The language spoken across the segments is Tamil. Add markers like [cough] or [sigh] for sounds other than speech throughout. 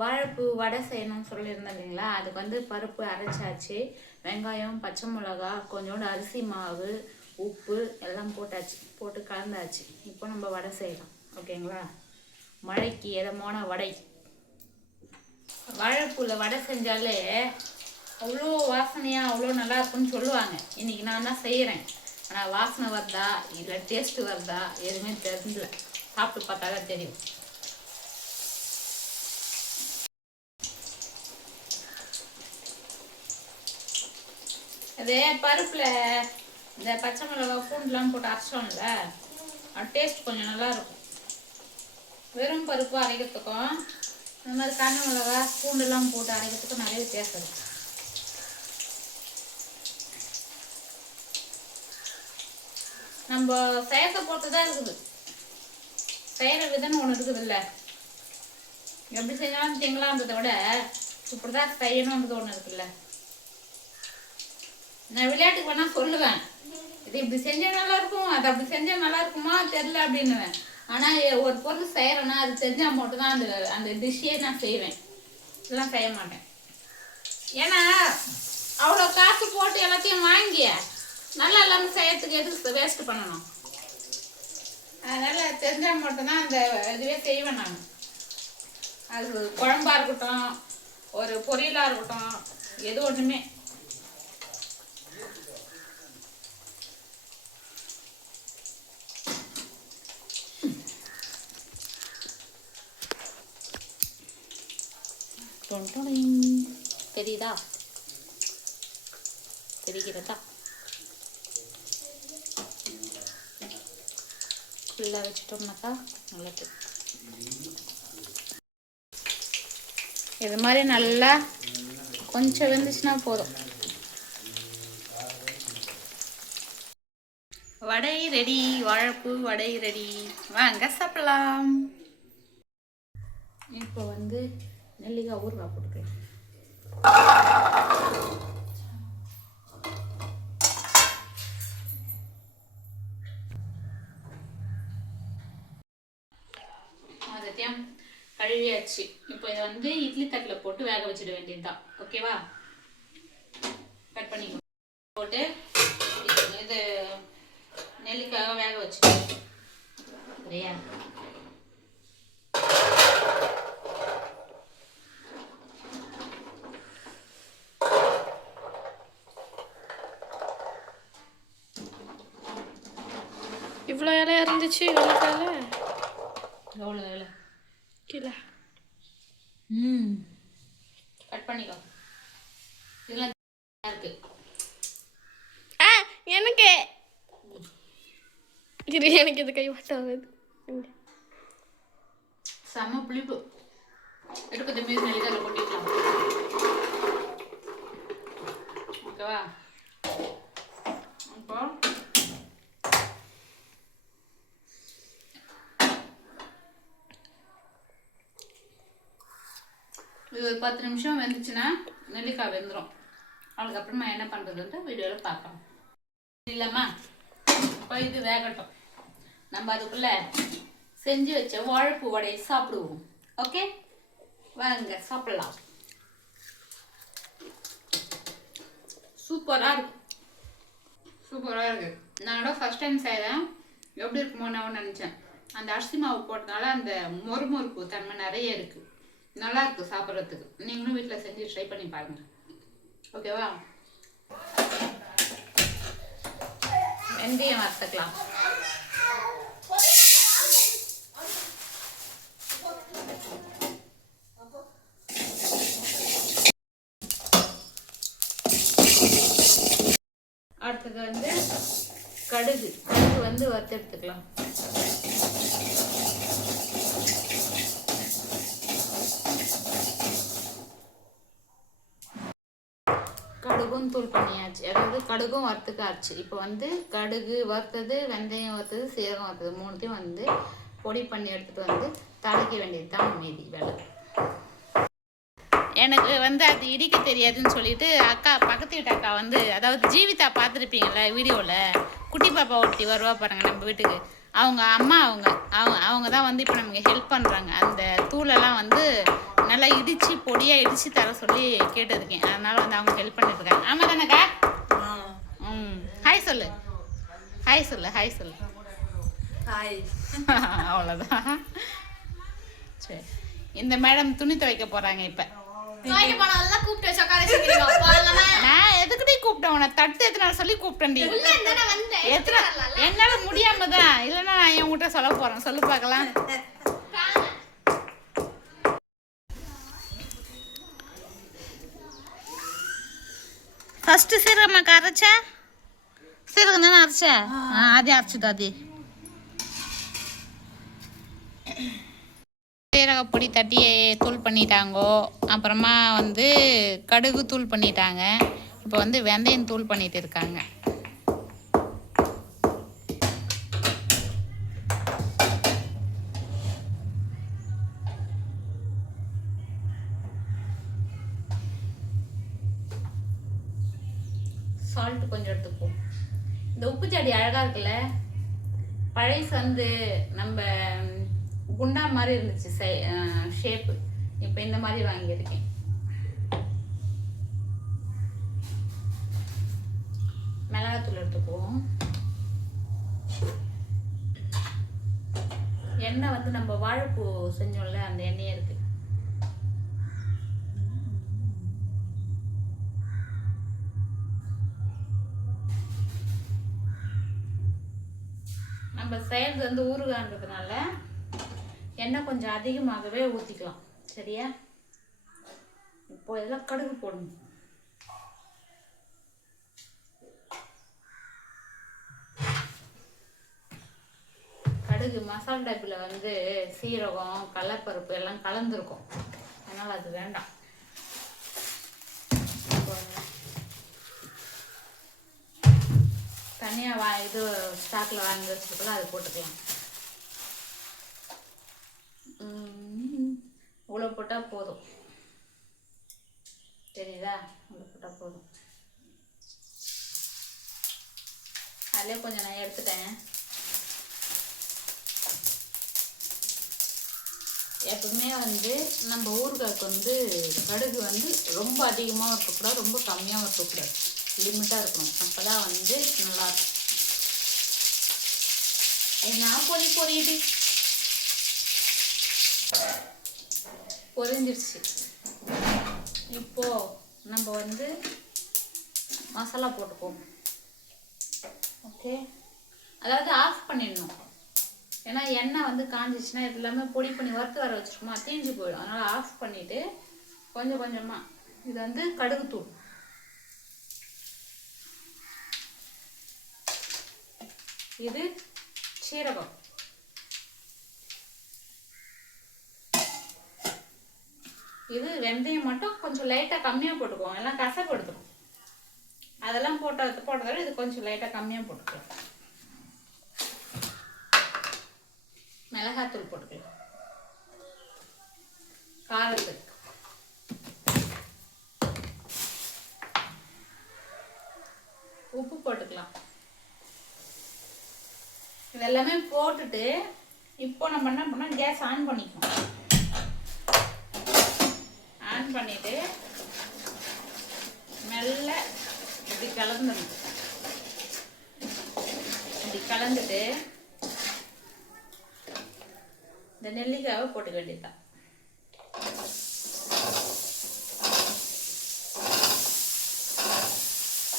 வாழைப்பூ வடை செய்யணும்னு சொல்லியிருந்தேன் இல்லைங்களா? அதுக்கு வந்து பருப்பு அரைச்சாச்சு. வெங்காயம் பச்சை மிளகா கொஞ்சோண்டு அரிசி மாவு உப்பு எல்லாம் போட்டாச்சு. போட்டு கலந்தாச்சு. இப்போ நம்ம வடை செய்யலாம். ஓகேங்களா? மழைக்கு இதமான வடை. வாழைப்பூவில் வடை செஞ்சாலே அவ்வளோ வாசனையாக அவ்வளோ நல்லா இருக்குன்னு சொல்லுவாங்க. இன்றைக்கி நான் தான் செய்கிறேன் ஆனால் வாசனை வருதா? இல்லை டேஸ்ட்டு வருதா? எதுவுமே தெரிஞ்சல. சாப்பிட்டு பார்த்தா தான் தெரியும். அதே பருப்பில் இந்த பச்சை மிளகா பூண்டுலாம் போட்டு அரைச்சோம்ல டேஸ்ட் கொஞ்சம் நல்லா இருக்கும் வெறும் பருப்பு அரைக்கிறதுக்கும் இந்த மாதிரி காஞ்ச மிளகா பூண்டுலாம் போட்டு அரைக்கிறதுக்கும் நிறைய வித்தியாசம் இருக்கும் நம்ம செயத்தை பொறுத்து தான் இருக்குது. செய்கிற விதம்னு ஒன்று இருக்குதுல்ல. எப்படி செஞ்சாலும் திங்களான்றதை விட இப்படி தான் செய்யணுன்றது ஒன்று இருக்குல்ல. நான் விளையாட்டுக்கு வேணா சொல்லுவேன். இது இப்படி செஞ்சால் நல்லா இருக்கும் அது அப்படி செஞ்சால் நல்லா இருக்குமா தெரியல அப்படின்னுவேன். ஆனால் ஒரு பொருள் செய்யறேன்னா அது செஞ்சால் மட்டும்தான் அந்த அந்த டிஷ்ஷே நான் செய்வேன். இதெல்லாம் செய்ய மாட்டேன். ஏன்னா அவ்வளோ காசு போட்டு எல்லாத்தையும் வாங்கி நல்லா இல்லாமல் செய்யறதுக்கு எதுக்கு வேஸ்ட் பண்ணணும்? அதனால் தெரிஞ்சால் மட்டும்தான் அந்த இதுவே செய்வேன் நான். அது குழம்பாக இருக்கட்டும் ஒரு பொரியலாக இருக்கட்டும் எது ஒன்றுமே தெரியுதா தெரிகிறதா ஃபுல்லாக வச்சுட்டோம்னாக்கா நல்லது இது மாதிரி நல்லா கொஞ்சம் வெந்துச்சுன்னா போதும். வடை ரெடி வாழைப்பூ வடை ரெடி. வாங்க சாப்பிடலாம். இப்போ வந்து நெல்லிக்காய் ஊறுகாய் போட்டுக்கலாம். சத்தியம் கழுவியாச்சு. இப்போ இதை வந்து இட்லி தட்டில் போட்டு வேக வச்சிட வேண்டியதுதான். ஓகேவா? கட் பண்ணி போட்டு இது- நெல்லிக்காக வேக வச்சு சரியா? இவ்வளோ இலையா இருந்துச்சு? வெள்ளைக்கால எவ்வளோ வேலை கீழே. ம். கட் பண்ணிக்கோ. இதெல்லாம் இருக்கு. ஆ எனக்கு. இரு எனக்கு இது கை வட்டாவது செம்ம புளிப்பு. எடுப்பது மீது நெல்லிக்காயில் கொட்டிக்கலாம். ஓகேவா? இப்போ இது ஒரு பத்து நிமிஷம் வெந்துச்சுன்னா நெல்லிக்காய் வெந்துடும் அதுக்கப்புறமா என்ன பண்ணுறதுன்ட்டு வீடியோவில் பார்க்கலாம். இல்லைம்மா இப்போ இது வேகட்டும். நம்ம அதுக்குள்ளே செஞ்சு வச்ச வாழைப்பூ வடையை சாப்பிடுவோம். ஓகே? வாங்க சாப்பிடலாம். சூப்பராக இருக்கு. சூப்பராக இருக்குது நான் ஃபர்ஸ்ட் டைம் செய்தேன் எப்படி இருக்குமோ நான் நினச்சேன். அந்த அரிசி மாவு போட்டதுனால அந்த மொறுமொறுப்பு தன்மை நிறைய இருக்குது நல்லா இருக்கும் சாப்பிட்றதுக்கு. நீங்களும் வீட்டில் செஞ்சு ட்ரை பண்ணி பாருங்க. ஓகேவா வெந்தயம் வறுத்துக்கலாம். அடுத்தது வந்து கடுகு. கடுகு வந்து வறுத்து எடுத்துக்கலாம். கடுகும் தூள் பண்ணியாச்சு. அதாவது கடுகும் வறுத்துக்காச்சு இப்போ வந்து கடுகு வறுத்தது வெந்தயம் வறுத்தது சீரகம் வறுத்தது மூணுத்தையும் வந்து பொடி பண்ணி எடுத்துட்டு வந்து தாளிக்க வேண்டியது தான் மீதி வேலை. எனக்கு வந்து அது இடிக்க தெரியாதுன்னு சொல்லிட்டு அக்கா பக்கத்து வீட்டு அக்கா வந்து அதாவது ஜீவிதா பார்த்துருப்பீங்கள வீடியோவில் குட்டி பாப்பா ஒட்டி வருவா பாருங்க நம்ம வீட்டுக்கு. அவங்க அம்மா அவங்க அவங்க அவங்க தான் வந்து இப்போ நமக்கு ஹெல்ப் பண்ணுறாங்க அந்த தூளெல்லாம் வந்து நல்ல இடித்து பொடியாக இடித்து தர சொல்லி கேட்டிருக்கேன். அதனால் வந்து அவங்க ஹெல்ப் பண்ணிட்டு இருக்காங்க. ஆமாம் தானேக்கா? ம். ஹாய் சொல்லு. ஹாய் சொல்லு ஹாய் சொல்லு. ஹாய் [laughs] அவ்வளோதான் சரி. இந்த மேடம் துணி துவைக்க போகிறாங்க இப்போ. நான் எதுக்குடி கூப்பிட்டேன் உன்னை? தட்டு எத்தனை சொல்லி வந்தேன். எத்தனை என்னால் முடியாம தான் இல்லைன்னா நான் என் சொல்ல போகிறேன் சொல்லு பார்க்கலாம். ஃபஸ்ட்டு சீரகம்மாக்கா அரைச்சா சீரகம் தானே அரைச்சா ஆ அதே அரைச்சிட்டு அதே சீரகப்பொடி தட்டி தூள் பண்ணிட்டாங்கோ அப்புறமா வந்து கடுகு தூள் பண்ணிட்டாங்க இப்போ வந்து வெந்தயம் தூள் பண்ணிட்டு இருக்காங்க இந்த உப்பு அழகா இருக்குல்ல? பழைய வந்து நம்ம குண்டா மாதிரி இருந்துச்சு ஷேப்பு இப்போ இந்த மாதிரி வாங்கியிருக்கேன். மிளகாத்தூள் எடுத்துக்குவோம். எண்ணெய் வந்து நம்ம வாழைப்பூ செஞ்சோம்ல அந்த எண்ணெயே இருக்கு நம்ம செய்கிறது வந்து ஊறுகான்றதுனால எண்ணெய் கொஞ்சம் அதிகமாகவே ஊற்றிக்கலாம் சரியா? இப்போ இதெல்லாம் கடுகு போடணும். கடுகு மசாலா டப்பில் வந்து சீரகம் கடலப்பருப்பு எல்லாம் கலந்துருக்கும். அதனால் அது வேண்டாம். தனியாக வா இது ஸ்டாக்கில் வாங்கி வச்சுருக்கலாம் அது போட்டுக்கலாம். இவ்வளோ போட்டால் போதும். தெரியுதா? இவ்வளோ போட்டால் போதும். அதிலே கொஞ்சம் நான் எடுத்துட்டேன். எப்பவுமே வந்து நம்ம ஊறுகாய்க்கு வந்து கடுகு வந்து ரொம்ப அதிகமாக இருக்கக்கூடாது ரொம்ப கம்மியாகவும் இருக்கக்கூடாது. லிமிட்டாக இருக்கணும். அப்போ தான் வந்து நல்லாயிருக்கும் என்ன பொறி பொரியுது பொரிஞ்சிருச்சு இப்போது நம்ம வந்து மசாலா போட்டுப்போம் ஓகே? அதாவது ஆஃப் பண்ணிடணும். ஏன்னா எண்ணெய் வந்து காஞ்சிச்சுன்னா இது எல்லாமே பொடி பண்ணி வறுத்து வர வச்சுருக்கோமா தீஞ்சு போயிடும். அதனால் ஆஃப் பண்ணிவிட்டு கொஞ்சம் கொஞ்சமாக இது வந்து கடுகு தூள். இது சீரகம். இது வெந்தயம் மட்டும் கொஞ்சம் லைட்டாக கம்மியாக போட்டுக்குவோம் எல்லாம் கசப்படுத்தும் அதெல்லாம் போட்டது போட்டதோட இது கொஞ்சம் லைட்டாக கம்மியாக போட்டுக்கலாம். மிளகாத்தூள் போட்டுக்கலாம். காரத்துக்கு உப்பு போட்டுக்கலாம் இதெல்லாமே போட்டுட்டு இப்போ நம்ம என்ன பண்ணோம் கேஸ் ஆன் பண்ணிக்கணும். ஆன் பண்ணிட்டு மெல்ல இப்படி கலந்துடணும் இப்படி கலந்துட்டு இந்த நெல்லிக்காவை போட்டுக்க வேண்டியதுதான்.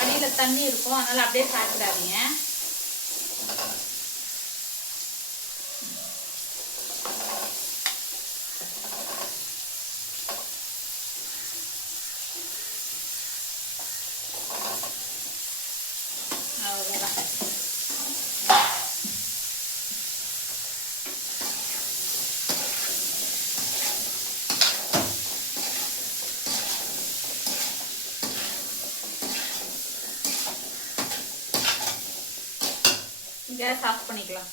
அடியில் தண்ணி இருக்கும் அதனால அப்படியே சாப்பிடாதீங்க அவ்வளோதான் கேஸ் ஆஃப் பண்ணிக்கலாம்.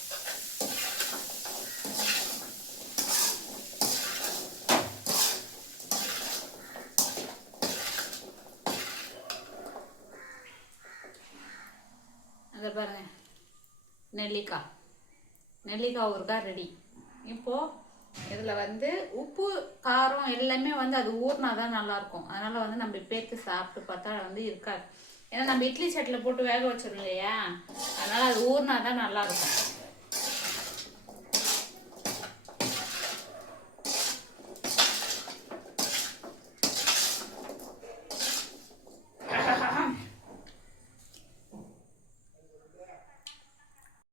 அதை பாருங்க. நெல்லிக்காய். நெல்லிக்காய் ஊறுகாய் ரெடி இப்போது இதில் வந்து உப்பு காரம் எல்லாமே வந்து அது ஊறினா தான் நல்லாயிருக்கும் அதனால் வந்து நம்ம பேர்த்து சாப்பிட்டு பார்த்தா வந்து இருக்காது. ஏன்னா நம்ம இட்லி சட்டியில் போட்டு வேக வச்சிடும் இல்லையா? அதனால் அது ஊறினா தான் நல்லாயிருக்கும்